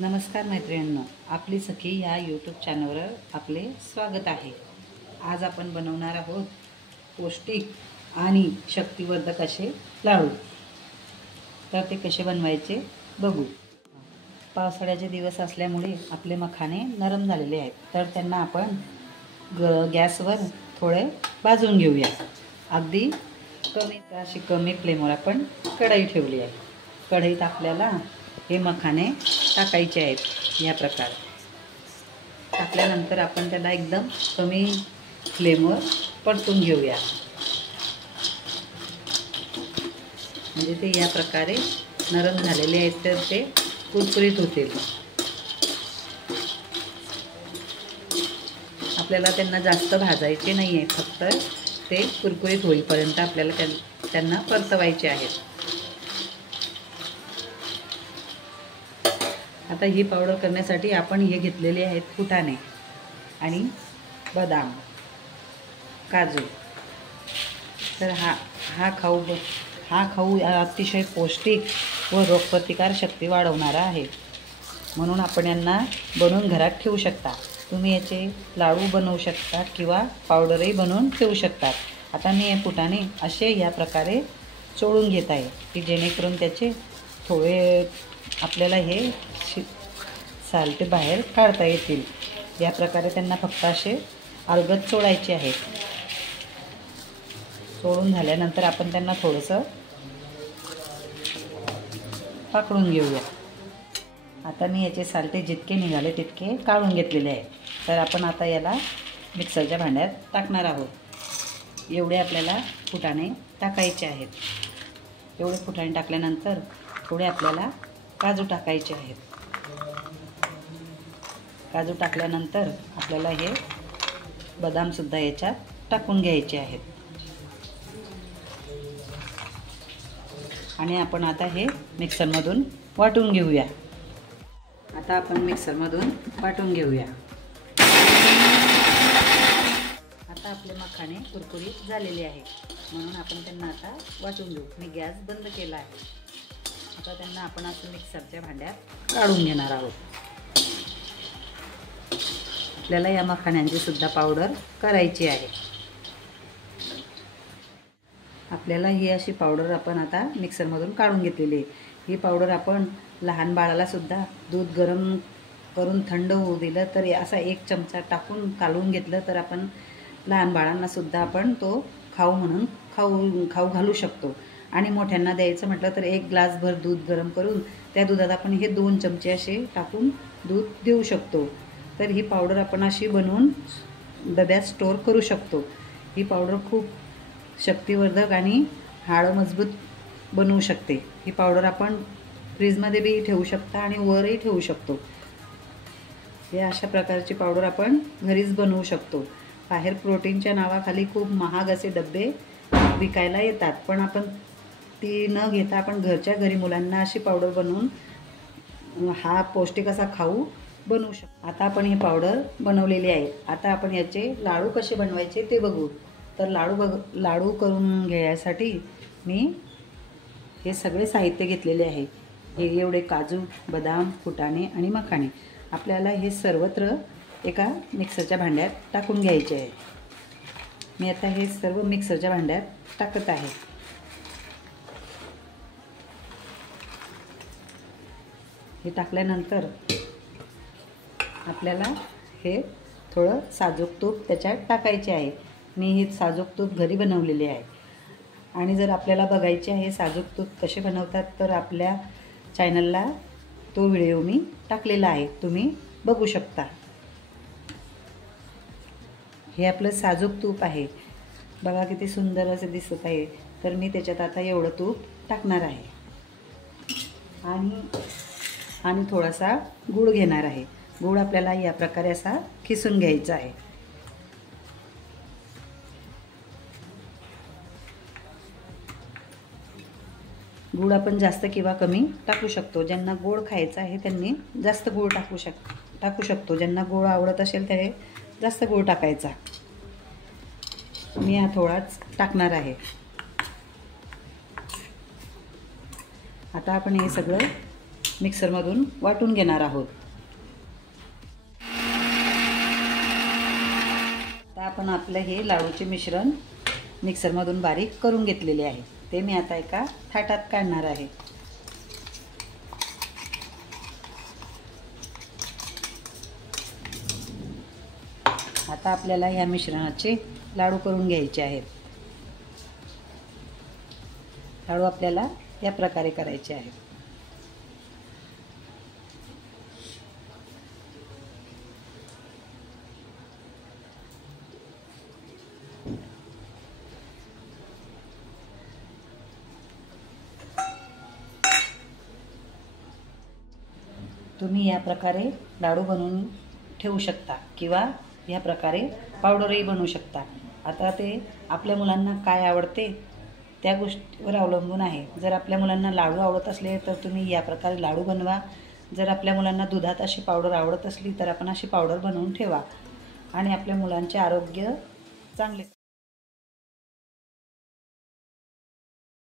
नमस्कार मैत्रिणींनो, आपली सखी ह्या यूट्यूब चॅनलवर आपले स्वागत आहे। आज आपण बनवणार आहोत पौष्टिक आणि शक्तिवर्धक असे लाडू। तर ते कसे बनवायचे बघू। पावसाळ्याचे दिवस असल्यामुळे आपले मखाने नरम झालेले आहेत, तर त्यांना आपण गॅसवर थोडे भाजून घेऊया। अगदी कमी फ्लेमवर आपण कढई ठेवली आहे। कढईत आपल्याला हे मखाने टाकायचे आहेत। या प्रकारे टाकल्यानंतर आपण त्याला एकदम कमी फ्लेमवर परतून घेऊया, म्हणजे ते या प्रकारे नरम झालेले आहेत तर ते कुरकुरीत होतील। आपल्याला त्यांना जास्त भाजायचे नाही आहे, फक्त ते कुरकुरीत होईपर्यंत आपल्याला त्यांना परतवायचे आहेत। आता ही पावडर करण्यासाठी आपण हे घेतलेले आहेत फुटाणे आणि बदाम, काजू। तर हा खाऊ अतिशय पौष्टिक व रोगप्रतिकार शक्ती वाढवणारा आहे, म्हणून आपण यांना बनवून घरात ठेवू शकता। तुम्ही याचे लाडू बनवू शकता किंवा पावडरही बनवून ठेवू शकतात। आता मी हे फुटाणे असे या प्रकारे चोळून घेत आहे की जेणेकरून त्याचे थोडे आपल्याला हे सालटे बाहेर काढता येतील। या प्रकारे त्यांना फक्त असे अलगद चोळायचे आहेत। चोळून झाल्यानंतर आपण त्यांना थोडंसं पाकडून घेऊया। आता मी याचे सालटे जितके निघाले तितके काढून घेतलेले आहेत। तर आपण आता याला मिक्सरच्या भांड्यात टाकणार आहोत। एवढे आपल्याला फुटाणे टाकायचे आहेत। एवढे फुटाणे टाकल्यानंतर थोडे आपल्याला काजू टाकायचे आहेत। काजू टाकल्यानंतर आपल्याला हे बदामसुद्धा याच्यात टाकून घ्यायचे आहेत आणि आपण आता हे मिक्सरमधून वाटून घेऊया। आता आपण मिक्सरमधून वाटून घेऊया। आता आपले मखाने कुरकुरीत झालेले आहेत, म्हणून आपण त्यांना आता वाटून घेऊ। मी गॅस बंद केला आहे। आता त्यांना आपण असं मिक्सरच्या भांड्यात काढून घेणार आहोत। आपल्याला या मखाण्यांची सुद्धा पावडर करायची आहे। आपल्याला ही अशी पावडर आपण आता मिक्सरमधून काढून घेतलेली आहे। ही पावडर आपण लहान बाळाला सुद्धा दूध गरम करून थंड होऊ दिलं तर असा 1 चमचा टाकून कालवून घेतलं तर आपण लहान बाळांना सुद्धा आपण तो खाऊ म्हणून खाऊ घालू शकतो। आणि मोठ्यांना द्यायचं म्हटलं तर 1 ग्लासभर दूध गरम करून त्या दुधात आपण हे 2 चमचे असे टाकून दूध देऊ शकतो। तर ही पावडर आपण अशी बनवून डब्यात स्टोअर करू शकतो। ही पावडर खूप शक्तिवर्धक आणि हाडं मजबूत बनवू शकते। ही पावडर आपण फ्रीजमध्ये बी ठेवू शकता आणि वरही ठेवू शकतो। हे अशा प्रकारची पावडर आपण घरीच बनवू शकतो। बाहेर प्रोटीनच्या नावाखाली खूप महाग असे डबे विकायला येतात, पण आपण ती न घेता आपण घरच्या घरी मुलांना अशी पावडर बनवून हा पौष्टिक असा खाऊ बनवू शकतो। आता आपण ही पावडर बनवलेली आहे। आता आपण याचे लाडू कसे बनवायचे ते बघू। तर लाडू करून घ्यायसाठी मी हे सगळे साहित्य घेतलेले आहे। हे एवढे काजू, बदाम, फुटाणे आणि मखाणे आपल्याला हे सर्वत्र एका मिक्सरच्या भांड्यात टाकून घ्यायचे आहे। मी आता हे सर्व मिक्सरच्या भांड्यात टाकत आहे। हे टाकल्यानंतर आपल्याला हे थोडं साजूक तूप त्याच्यात टाकायचे आहे। मी हे साजूक तूप घरी बनवलेले आहे आणि जर आपल्याला बघायचे आहे साजूक तूप कसे बनवतात तर आपल्या चॅनलला तो व्हिडिओ मी टाकलेला आहे, तुम्ही बघू शकता। हे आपलं साजूक तूप आहे, बघा किती सुंदर असं दिसत आहे। तर मी त्याच्यात आता एवढं तूप टाकणार आहे आणि थोडासा गूळ घेणार आहे। गूळ आपल्याला या प्रकारे असा किसून घ्यायचा आहे। गूळ आपण जास्त किंवा कमी टाकू शकतो। ज्यांना गोड खायचा आहे त्यांनी जास्त गूळ टाकू शकतो। ज्यांना गोड आवडत असेल ते जास्त गूळ टाकायचा। मी हा थोडाच टाकणार आहे। आता आपण हे सगळं मिक्सरमधून वाटून घेणार आहोत. आता आपण आपलं हे लाडूचे मिश्रण मिक्सरमधून बारीक करून घेतलेले आहे. ते मी आता एका थाटात काढणार आहे. आता आपल्याला या मिश्रणाचे लाडू करून घ्यायचे आहेत. लाडू आपल्याला या प्रकारे करायचे आहेत. तुम्ही या प्रकारे लाडू बनवून ठेवू शकता किंवा या प्रकारे पावडरही बनवू शकता. आता ते आपल्या मुलांना काय आवडते त्या गोष्टीवर अवलंबून आहे. जर आपल्या मुलांना लाडू आवडत असले तर तुम्ही या प्रकारे लाडू बनवा. जर आपल्या मुलांना दुधात अशी पावडर आवडत असली तर आपण अशी पावडर बनवून ठेवा आणि आपल्या मुलांचे आरोग्य चांगले